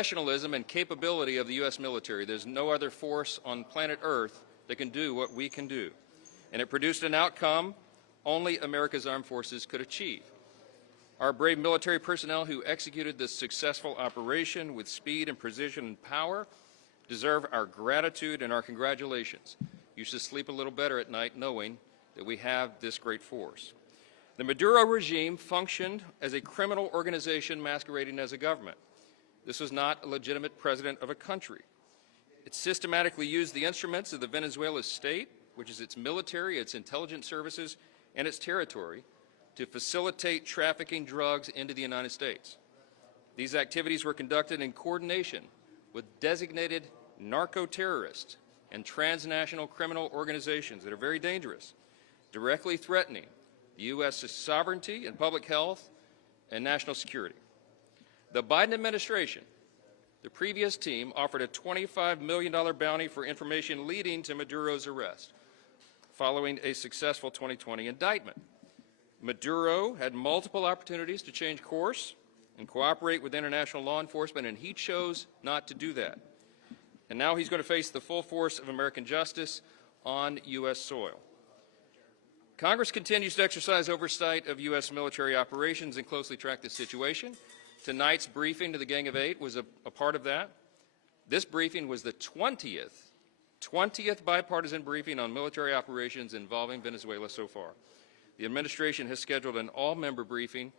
professionalism and capability of the U.S. military. There's no other force on planet Earth that can do what we can do. And it produced an outcome only America's armed forces could achieve. Our brave military personnel who executed this successful operation with speed and precision and power deserve our gratitude and our congratulations. You should sleep a little better at night knowing that we have this great force. The Maduro regime functioned as a criminal organization masquerading as a government. This was not a legitimate president of a country. It systematically used the instruments of the Venezuela state, which is its military, its intelligence services, and its territory, to facilitate trafficking drugs into the United States. These activities were conducted in coordination with designated narco-terrorists and transnational criminal organizations that are very dangerous, directly threatening the U.S.'s sovereignty and public health and national security. The Biden administration, the previous team, offered a $25 million bounty for information leading to Maduro's arrest, following a successful 2020 indictment. Maduro had multiple opportunities to change course and cooperate with international law enforcement, and he chose not to do that. And now he's going to face the full force of American justice on U.S. soil. Congress continues to exercise oversight of U.S. military operations and closely track the situation. Tonight's briefing to the Gang of Eight was a part of that. This briefing was the 20th bipartisan briefing on military operations involving Venezuela so far. The administration has scheduled an all-member briefing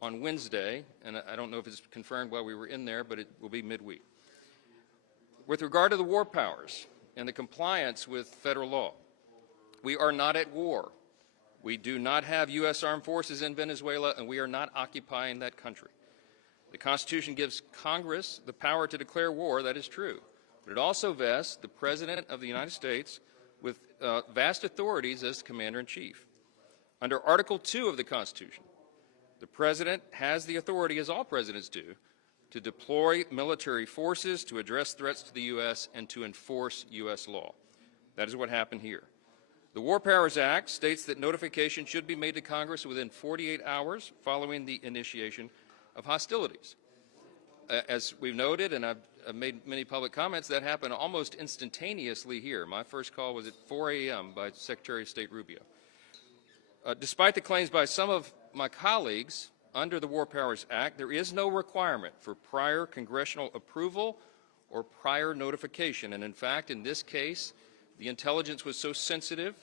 on Wednesday, and I don't know if it's confirmed while we were in there, but it will be midweek. With regard to the war powers and the compliance with federal law, we are not at war. We do not have U.S. armed forces in Venezuela, and we are not occupying that country. The Constitution gives Congress the power to declare war, that is true, but it also vests the President of the United States with vast authorities as Commander-in-Chief. Under Article 2 of the Constitution, the President has the authority, as all presidents do, to deploy military forces to address threats to the U.S. and to enforce U.S. law. That is what happened here. The War Powers Act states that notification should be made to Congress within 48 hours following the initiation of hostilities. As we've noted, and I've made many public comments, that happened almost instantaneously here. My first call was at 4 a.m. by Secretary of State Rubio. Despite the claims by some of my colleagues, under the War Powers Act, there is no requirement for prior congressional approval or prior notification. And in fact, in this case, the intelligence was so sensitive,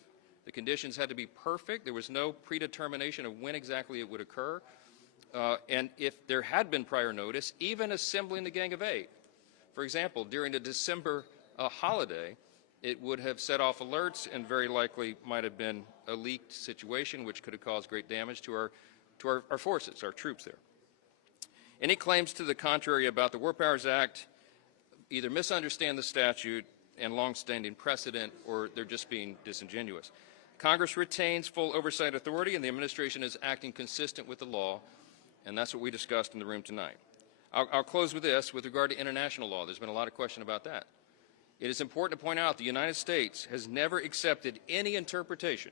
the conditions had to be perfect. There was no predetermination of when exactly it would occur. And if there had been prior notice, even assembling the Gang of Eight, for example, during a December holiday, it would have set off alerts and very likely might have been a leaked situation which could have caused great damage to our forces, our troops there. Any claims to the contrary about the War Powers Act either misunderstand the statute and longstanding precedent, or they're just being disingenuous. Congress retains full oversight authority, and the administration is acting consistent with the law, and that's what we discussed in the room tonight. I'll close with this. With regard to international law, there's been a lot of question about that. It is important to point out the United States has never accepted any interpretation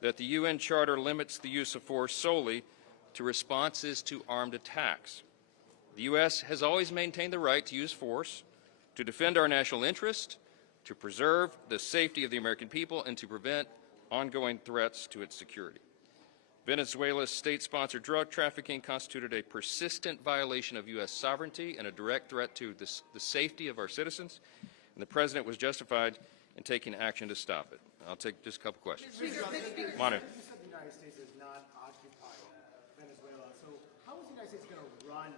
that the UN Charter limits the use of force solely to responses to armed attacks. The U.S. has always maintained the right to use force to defend our national interest, to preserve the safety of the American people, and to prevent ongoing threats to its security. Venezuela's state-sponsored drug trafficking constituted a persistent violation of U.S. sovereignty and a direct threat to the safety of our citizens, and the President was justified in taking action to stop it. I'll take just a couple questions. Manu. You said the United States is not occupying Venezuela, so how is the United States going to run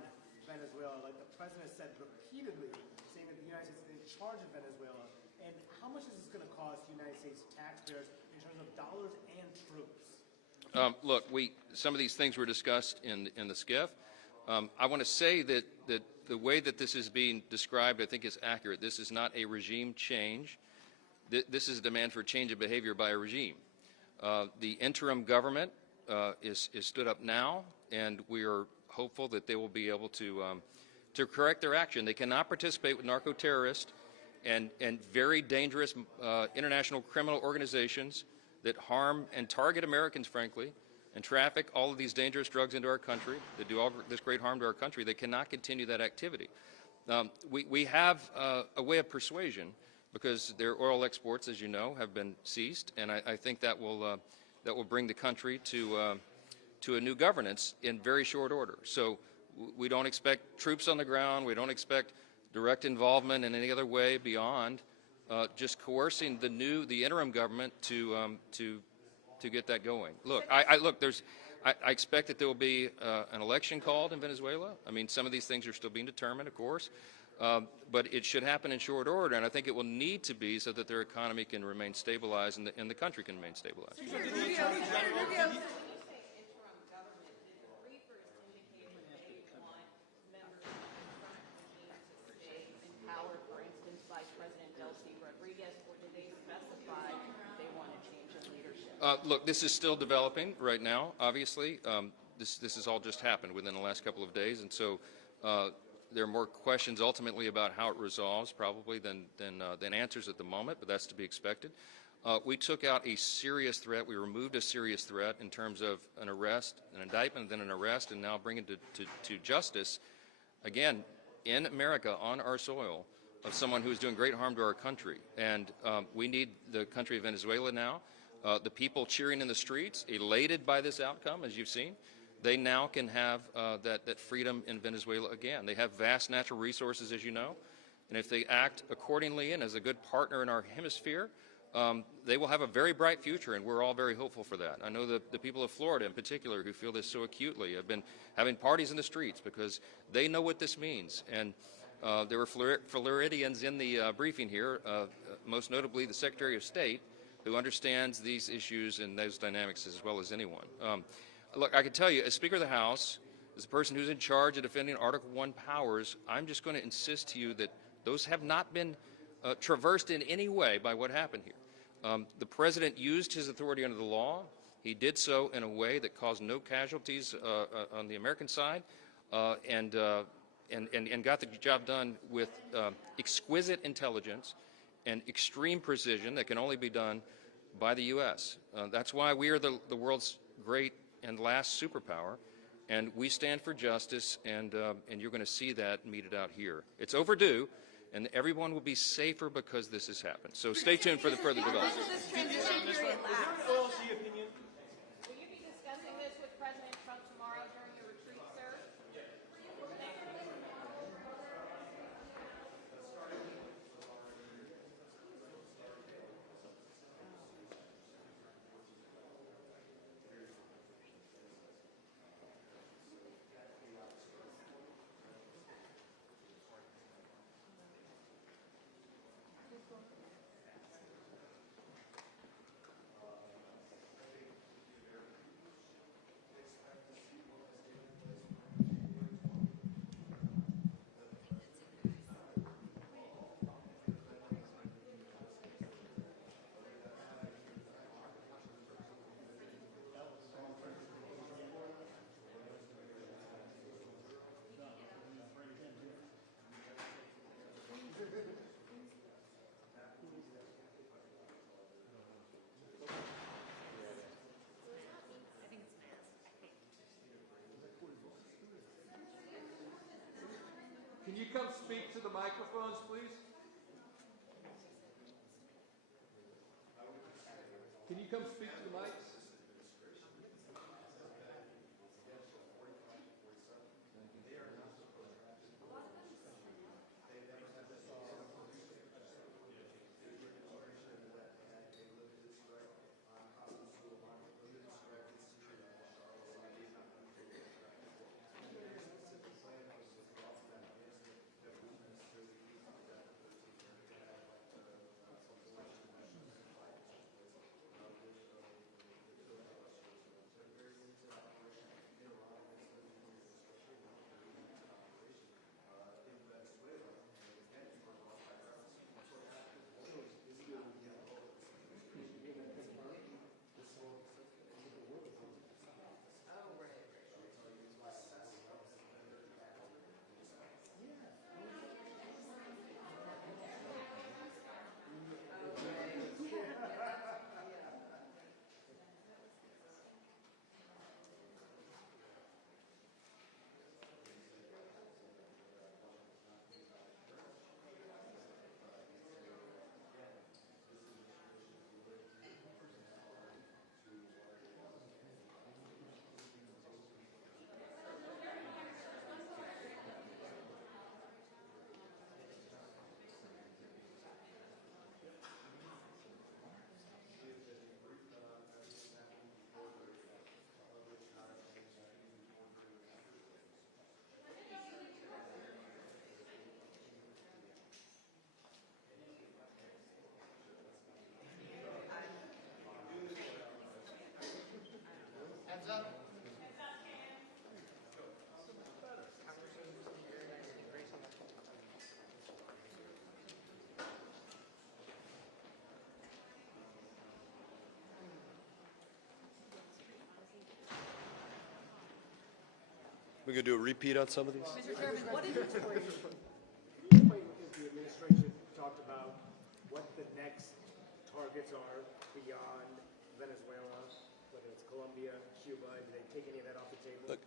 Venezuela, like the President said repeatedly, saying that the United States is in charge of Venezuela, and how much is this going to cost the United States taxpayers in terms of dollars and troops? Look, some of these things were discussed in the SCIF. I want to say that the way that this is being described, I think, is accurate. This is not a regime change. This is a demand for change of behavior by a regime. The interim government is stood up now, and we are hopeful that they will be able to correct their action. They cannot participate with narco-terrorists and very dangerous international criminal organizations that harm and target Americans, frankly, and traffic all of these dangerous drugs into our country, that do all this great harm to our country. They cannot continue that activity. We have a way of persuasion because their oil exports, as you know, have been ceased, and I think that will bring the country to a new governance in very short order. So we don't expect troops on the ground. We don't expect direct involvement in any other way beyond just coercing the interim government to get that going. Look, I expect that there will be an election called in Venezuela. I mean, some of these things are still being determined, of course, but it should happen in short order, and I think it will need to be so that their economy can remain stabilized and the country can remain stabilized. Look, this is still developing right now, obviously. This has all just happened within the last couple of days, and so there are more questions ultimately about how it resolves probably than answers at the moment, but that's to be expected. We took out a serious threat. We removed a serious threat in terms of an arrest, an indictment, then an arrest, and now bringing to justice, again, in America, on our soil, of someone who is doing great harm to our country. And we need the country of Venezuela now. The people cheering in the streets, elated by this outcome, as you've seen, they now can have that freedom in Venezuela again. They have vast natural resources, as you know, and if they act accordingly and as a good partner in our hemisphere, they will have a very bright future, and we're all very hopeful for that. I know the people of Florida in particular who feel this so acutely have been having parties in the streets because they know what this means. And there were Floridians in the briefing here, most notably the Secretary of State, who understands these issues and those dynamics as well as anyone. Look, I can tell you, as Speaker of the House, as the person who's in charge of defending Article I powers, I'm just going to insist to you that those have not been traversed in any way by what happened here. The President used his authority under the law. He did so in a way that caused no casualties on the American side, and got the job done with exquisite intelligence and extreme precision that can only be done by the U.S. That's why we are the world's great and last superpower, and we stand for justice, and you're going to see that meted out here. It's overdue, and everyone will be safer because this has happened. So stay tuned for the further developments. Will you be discussing this with President Trump tomorrow during your retreat, sir? Can you come speak to the microphones, please? Can you come speak to the mics? We gonna do a repeat on some of these? Mr. Chairman, what is Can you explain if the administration talked about what the next targets are beyond Venezuela, whether it's Colombia, Cuba? Do they take any of that off the table? Look,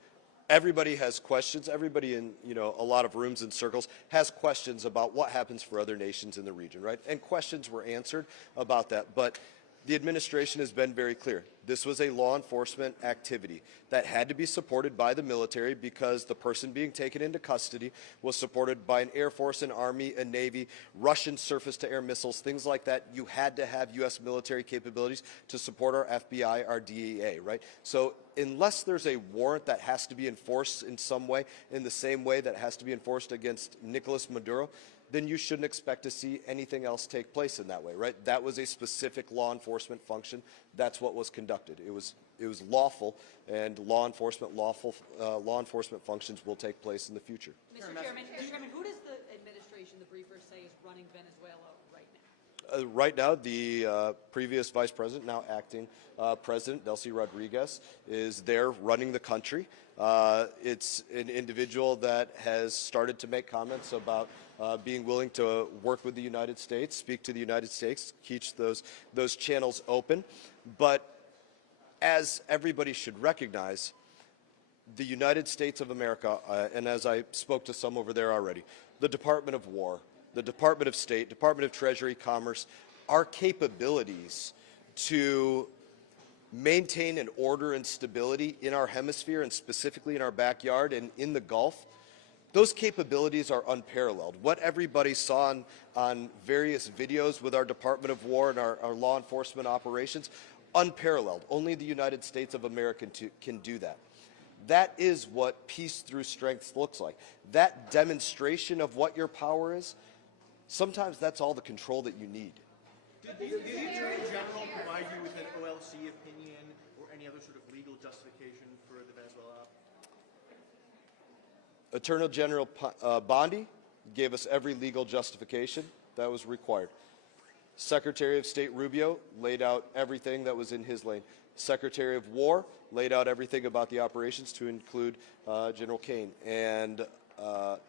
everybody has questions. Everybody in, a lot of rooms and circles has questions about what happens for other nations in the region, right? And questions were answered about that. But the administration has been very clear. This was a law enforcement activity that had to be supported by the military because the person being taken into custody was supported by an Air Force, an Army, a Navy, Russian surface-to-air missiles, things like that. You had to have U.S. military capabilities to support our FBI, our DEA, right? So unless there's a warrant that has to be enforced in some way, in the same way that has to be enforced against Nicolas Maduro, then you shouldn't expect to see anything else take place in that way, right? That was a specific law enforcement function. That's what was conducted. It was lawful, and law enforcement functions will take place in the future. Mr. Chairman, who does the administration, the briefers say is running Venezuela right now? Right now, the previous vice president, now acting president, Delcy Rodriguez, is there running the country. It's an individual that has started to make comments about being willing to work with the United States, speak to the United States, keep those channels open. But as everybody should recognize, the United States of America, and as I spoke to some over there already, the Department of War, the Department of State, Department of Treasury, Commerce, our capabilities to maintain an order and stability in our hemisphere and specifically in our backyard and in the Gulf, those capabilities are unparalleled. What everybody saw on various videos with our Department of War and our law enforcement operations, unparalleled. Only the United States of America can do that. That is what peace through strength looks like. That demonstration of what your power is, sometimes that's all the control that you need. Did the Attorney General provide you with an OLC opinion or any other sort of legal justification for the Venezuela op? Attorney General Bondi gave us every legal justification that was required. Secretary of State Rubio laid out everything that was in his lane. Secretary of War laid out everything about the operations to include General Kane. And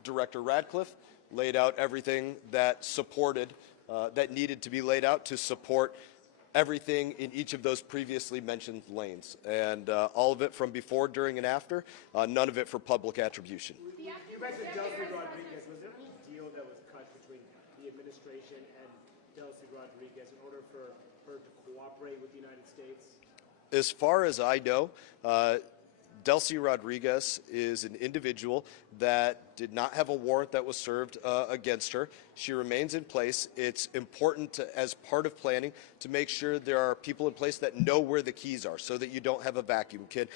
Director Radcliffe laid out everything that supported, that needed to be laid out to support everything in each of those previously mentioned lanes. And all of it from before, during, and after, none of it for public attribution. You mentioned Delcy Rodriguez. Was there any deal that was cut between the administration and Delcy Rodriguez in order for her to cooperate with the United States? As far as I know, Delcy Rodriguez is an individual that did not have a warrant that was served against her. She remains in place. It's important as part of planning to make sure there are people in place that know where the keys are so that you don't have a vacuum. Can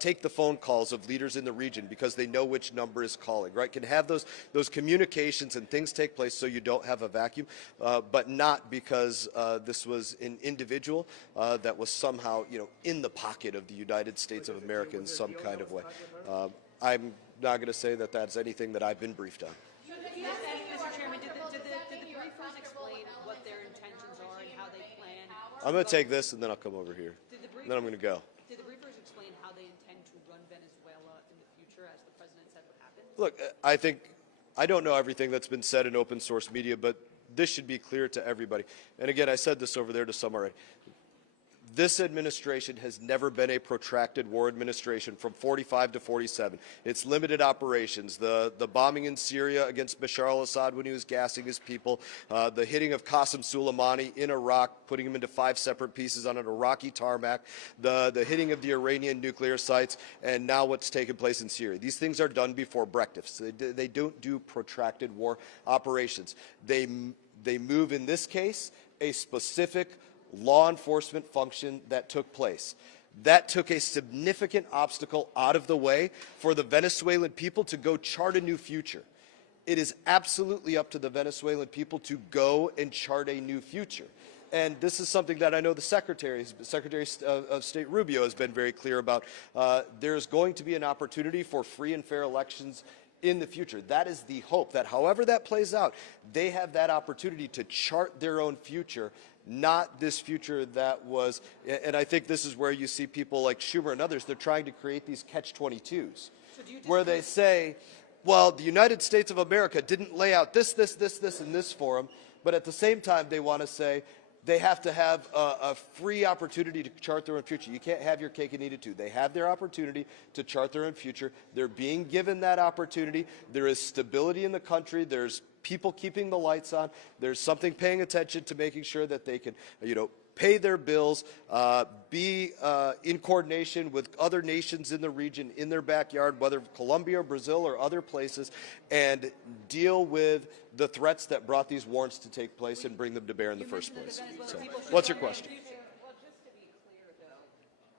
take the phone calls of leaders in the region because they know which number is calling, right? Can have those communications and things take place so you don't have a vacuum, but not because this was an individual that was somehow, in the pocket of the United States of America in some kind of way. I'm not going to say that that's anything that I've been briefed on. Mr. Chairman, did the briefers explain what their intentions are and how they plan? I'm going to take this and then I'll come over here. And then I'm going to go. Did the briefers explain how they intend to run Venezuela in the future, as the president said would happen? Look, I don't know everything that's been said in open source media, but this should be clear to everybody. And again, I said this over there to some already. This administration has never been a protracted war administration from 45 to 47. It's limited operations. The bombing in Syria against Bashar al-Assad when he was gassing his people, the hitting of Qasem Soleimani in Iraq, putting him into 5 separate pieces on an Iraqi tarmac, the hitting of the Iranian nuclear sites, and now what's taken place in Syria. These things are done before breakfast. They don't do protracted war operations. They move, in this case, a specific law enforcement function that took place. That took a significant obstacle out of the way for the Venezuelan people to go chart a new future. It is absolutely up to the Venezuelan people to go and chart a new future. And this is something that I know the Secretary of State Rubio has been very clear about. There's going to be an opportunity for free and fair elections in the future. That is the hope, that however that plays out, they have that opportunity to chart their own future, not this future that was, and I think this is where you see people like Schumer and others, they're trying to create these catch-22s. where they say, well, the United States of America didn't lay out this, and this for them, but at the same time they want to say they have to have a free opportunity to chart their own future. You can't have your cake and eat it too. They have their opportunity to chart their own future. They're being given that opportunity. There is stability in the country. There's people keeping the lights on. There's something paying attention to making sure that they can, pay their bills, be in coordination with other nations in the region, in their backyard, whether Colombia or Brazil or other places, and deal with the threats that brought these warrants to take place and bring them to bear in the first place. So, what's your question? Well, just to be clear, though,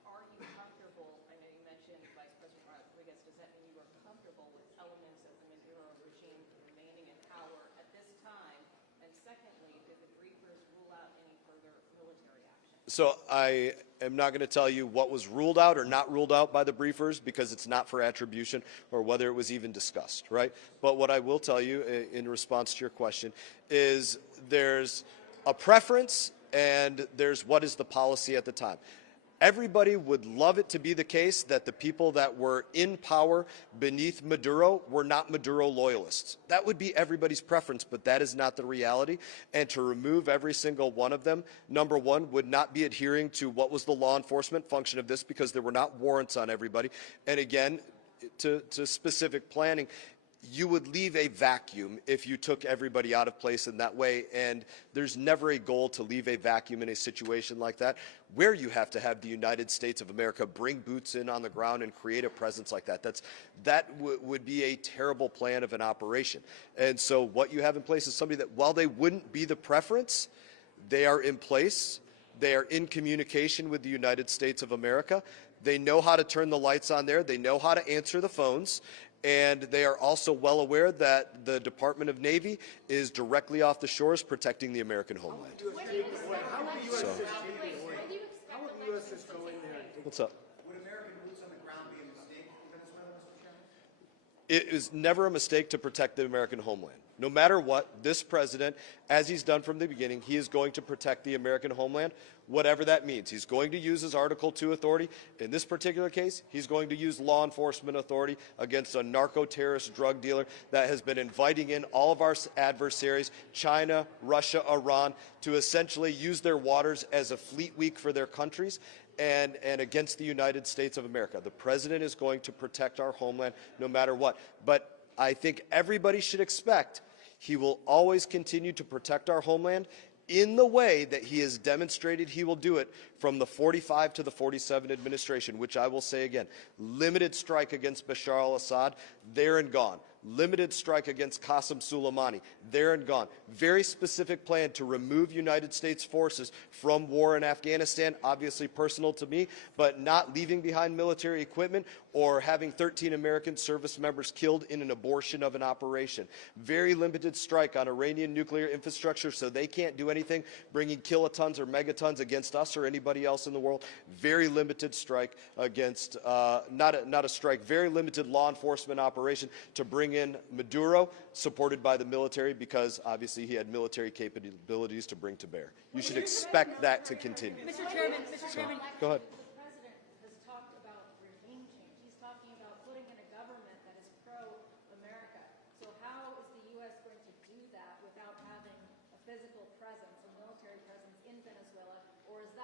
are you comfortable, I know you mentioned Vice President Rodriguez, does that mean you are comfortable with elements of the Maduro regime remaining in power at this time? And secondly, did the briefers rule out any further military action? So I am not going to tell you what was ruled out or not ruled out by the briefers because it's not for attribution or whether it was even discussed, right? But what I will tell you in response to your question is there's a preference and there's what is the policy at the time. Everybody would love it to be the case that the people that were in power beneath Maduro were not Maduro loyalists. That would be everybody's preference, but that is not the reality. And to remove every single one of them, number one, would not be adhering to what was the law enforcement function of this because there were not warrants on everybody. And again, to specific planning, you would leave a vacuum if you took everybody out of place in that way, and there's never a goal to leave a vacuum in a situation like that where you have to have the United States of America bring boots in on the ground and create a presence like that. That would be a terrible plan of an operation. And so what you have in place is somebody that, while they wouldn't be the preference, they are in place, they are in communication with the United States of America, they know how to turn the lights on there, they know how to answer the phones, and they are also well aware that the Department of Navy is directly off the shores protecting the American homeland. How would the U.S. just go in there and take What's up? Would American boots on the ground be a mistake in Venezuela, Mr. Chairman? It is never a mistake to protect the American homeland. No matter what, this president, as he's done from the beginning, he is going to protect the American homeland, whatever that means. He's going to use his Article 2 authority. In this particular case, he's going to use law enforcement authority against a narco-terrorist drug dealer that has been inviting in all of our adversaries, China, Russia, Iran, to essentially use their waters as a fleet week for their countries. And against the United States of America. The president is going to protect our homeland no matter what. But I think everybody should expect he will always continue to protect our homeland in the way that he has demonstrated he will do it from the 45 to the 47 administration, which I will say again, limited strike against Bashar al-Assad, there and gone. Limited strike against Qasem Soleimani, there and gone. Very specific plan to remove United States forces from war in Afghanistan, obviously personal to me, but not leaving behind military equipment or having 13 American service members killed in an abortion of an operation. Very limited strike on Iranian nuclear infrastructure so they can't do anything, bringing kilotons or megatons against us or anybody else in the world. Very limited strike against, not a strike, very limited law enforcement operation to bring in Maduro, supported by the military, because obviously he had military capabilities to bring to bear. You should expect that to continue. Mr. Chairman, Go ahead. The president has talked about regime change. He's talking about putting in a government that is pro-America. So how is the U.S. going to do that without having a physical presence, a military presence in Venezuela? Or is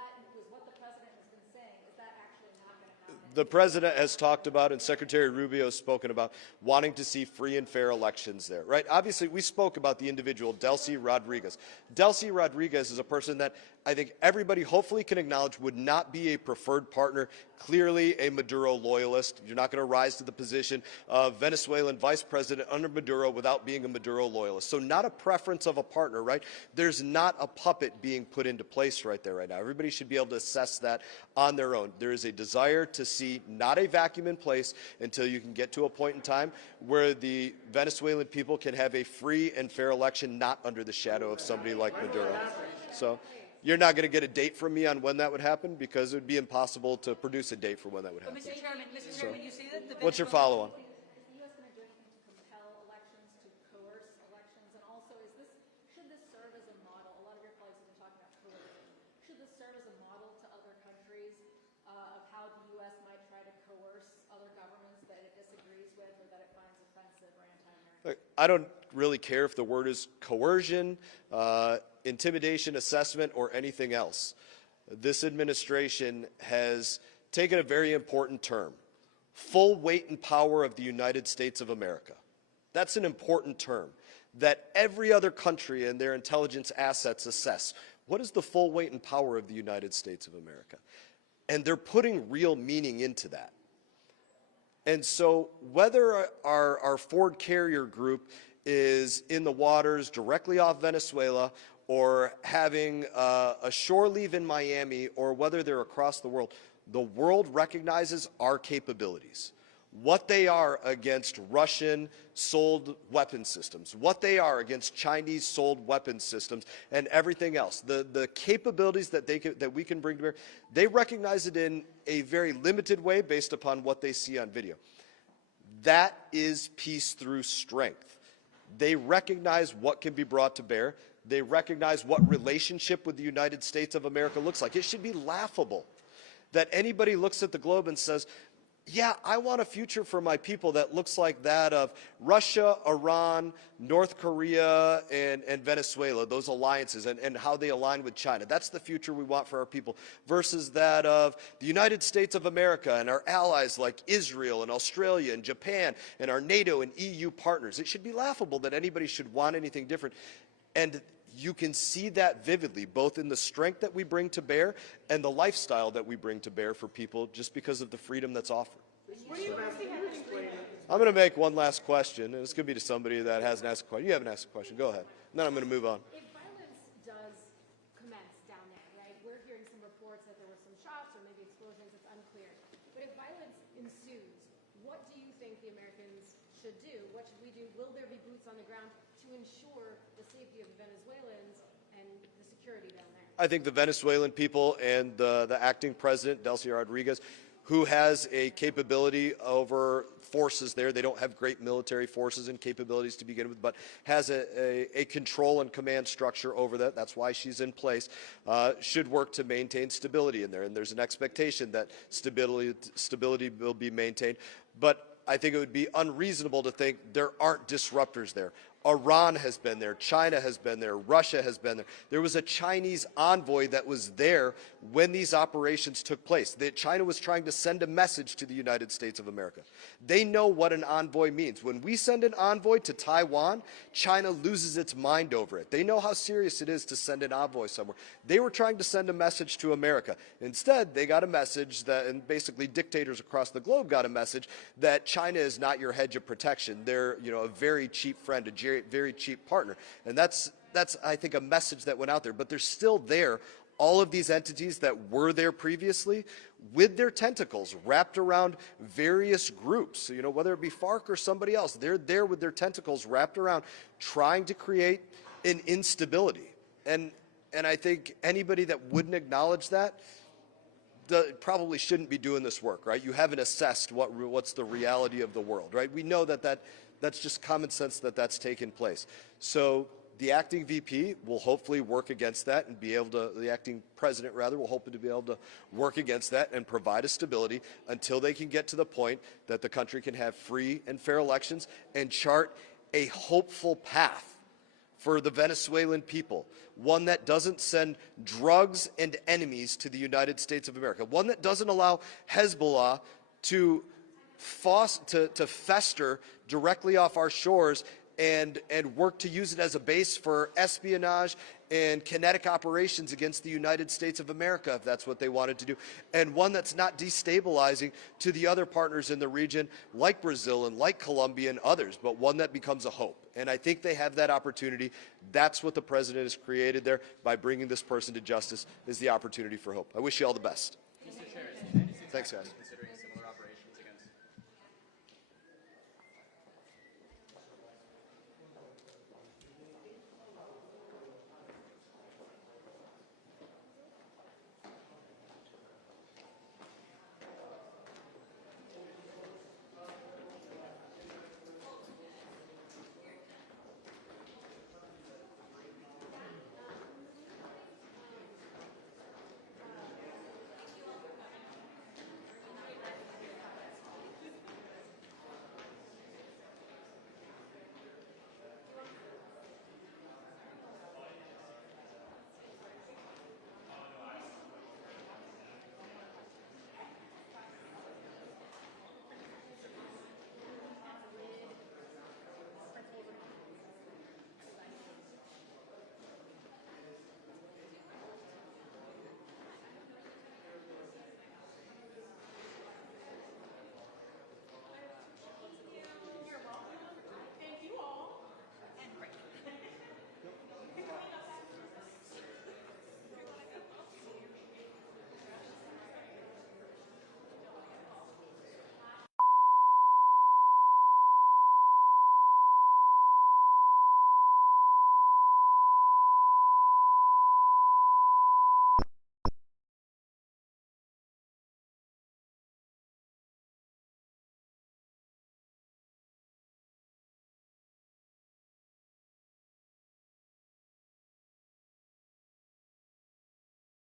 what the president has been saying, is that actually not going to happen? The president has talked about, and Secretary Rubio has spoken about, wanting to see free and fair elections there, right? Obviously, we spoke about the individual, Delcy Rodriguez. Delcy Rodriguez is a person that I think everybody hopefully can acknowledge would not be a preferred partner, clearly a Maduro loyalist. You're not going to rise to the position of Venezuelan vice president under Maduro without being a Maduro loyalist. So not a preference of a partner, right? There's not a puppet being put into place right there right now. Everybody should be able to assess that on their own. There is a desire to see not a vacuum in place until you can get to a point in time where the Venezuelan people can have a free and fair election, not under the shadow of somebody like Maduro. So you're not going to get a date from me on when that would happen because it would be impossible to produce a date for when that would happen. Mr. Chairman, you see that the What's your follow-on? Is the U.S. going to do anything to compel elections, to coerce elections? And also, should this serve as a model? A lot of your colleagues have been talking about coercion. Should this serve as a model to other countries of how the U.S. might try to coerce other governments that it disagrees I don't really care if the word is coercion, intimidation, assessment, or anything else. This administration has taken a very important term, full weight and power of the United States of America. That's an important term that every other country and their intelligence assets assess. What is the full weight and power of the United States of America? And they're putting real meaning into that. And so whether our Ford Carrier group is in the waters directly off Venezuela or having a shore leave in Miami or whether they're across the world recognizes our capabilities. What they are against Russian-sold weapon systems, what they are against Chinese-sold weapon systems, and everything else. The capabilities that we can bring to bear, they recognize it in a very limited way based upon what they see on video. That is peace through strength. They recognize what can be brought to bear. They recognize what relationship with the United States of America looks like. It should be laughable that anybody looks at the globe and says, yeah, I want a future for my people that looks like that of Russia, Iran, North Korea, and Venezuela, those alliances and how they align with China. That's the future we want for our people versus that of the United States of America and our allies like Israel and Australia and Japan and our NATO and EU partners. It should be laughable that anybody should want anything different. And you can see that vividly, both in the strength that we bring to bear and the lifestyle that we bring to bear for people just because of the freedom that's offered. I'm going to make one last question, and it's going to be to somebody that hasn't asked a question. You haven't asked a question. Go ahead. And then I'm going to move on. If violence does commence down there, right, we're hearing some reports that there were some shots or maybe explosions, it's unclear. But if violence ensues, what do you think the Americans should do? What should we do? Will there be boots on the ground to ensure the safety of the Venezuelans and the security down there? I think the Venezuelan people and the acting president, Delcy Rodriguez, who has a capability over forces there. They don't have great military forces and capabilities to begin with, but has a control and command structure over that. That's why she's in place. Should work to maintain stability in there, and there's an expectation that stability will be maintained. But I think it would be unreasonable to think there aren't disruptors there. Iran has been there, China has been there, Russia has been there. There was a Chinese envoy that was there when these operations took place. China was trying to send a message to the United States of America. They know what an envoy means. When we send an envoy to Taiwan, China loses its mind over it. They know how serious it is to send an envoy somewhere. They were trying to send a message to America. Instead, they got a message that, and basically dictators across the globe got a message that China is not your hedge of protection. They're, a very cheap friend, a very cheap partner. And that's I think, a message that went out there. But they're still there, all of these entities that were there previously, with their tentacles wrapped around various groups, whether it be FARC or somebody else. They're there with their tentacles wrapped around, trying to create an instability. And I think anybody that wouldn't acknowledge that probably shouldn't be doing this work, right? You haven't assessed what's the reality of the world, right? We know that's just common sense that's taken place. So the acting VP will hopefully work against that and be able to, the acting president rather, will hope to be able to work against that and provide a stability until they can get to the point that the country can have free and fair elections and chart a hopeful path for the Venezuelan people, one that doesn't send drugs and enemies to the United States of America, one that doesn't allow Hezbollah to fester directly off our shores and work to use it as a base for espionage and kinetic operations against the United States of America, if that's what they wanted to do, and one that's not destabilizing to the other partners in the region, like Brazil and like Colombia and others, but one that becomes a hope. And I think they have that opportunity. That's what the president has created there by bringing this person to justice, is the opportunity for hope. I wish you all the best. Thanks, guys.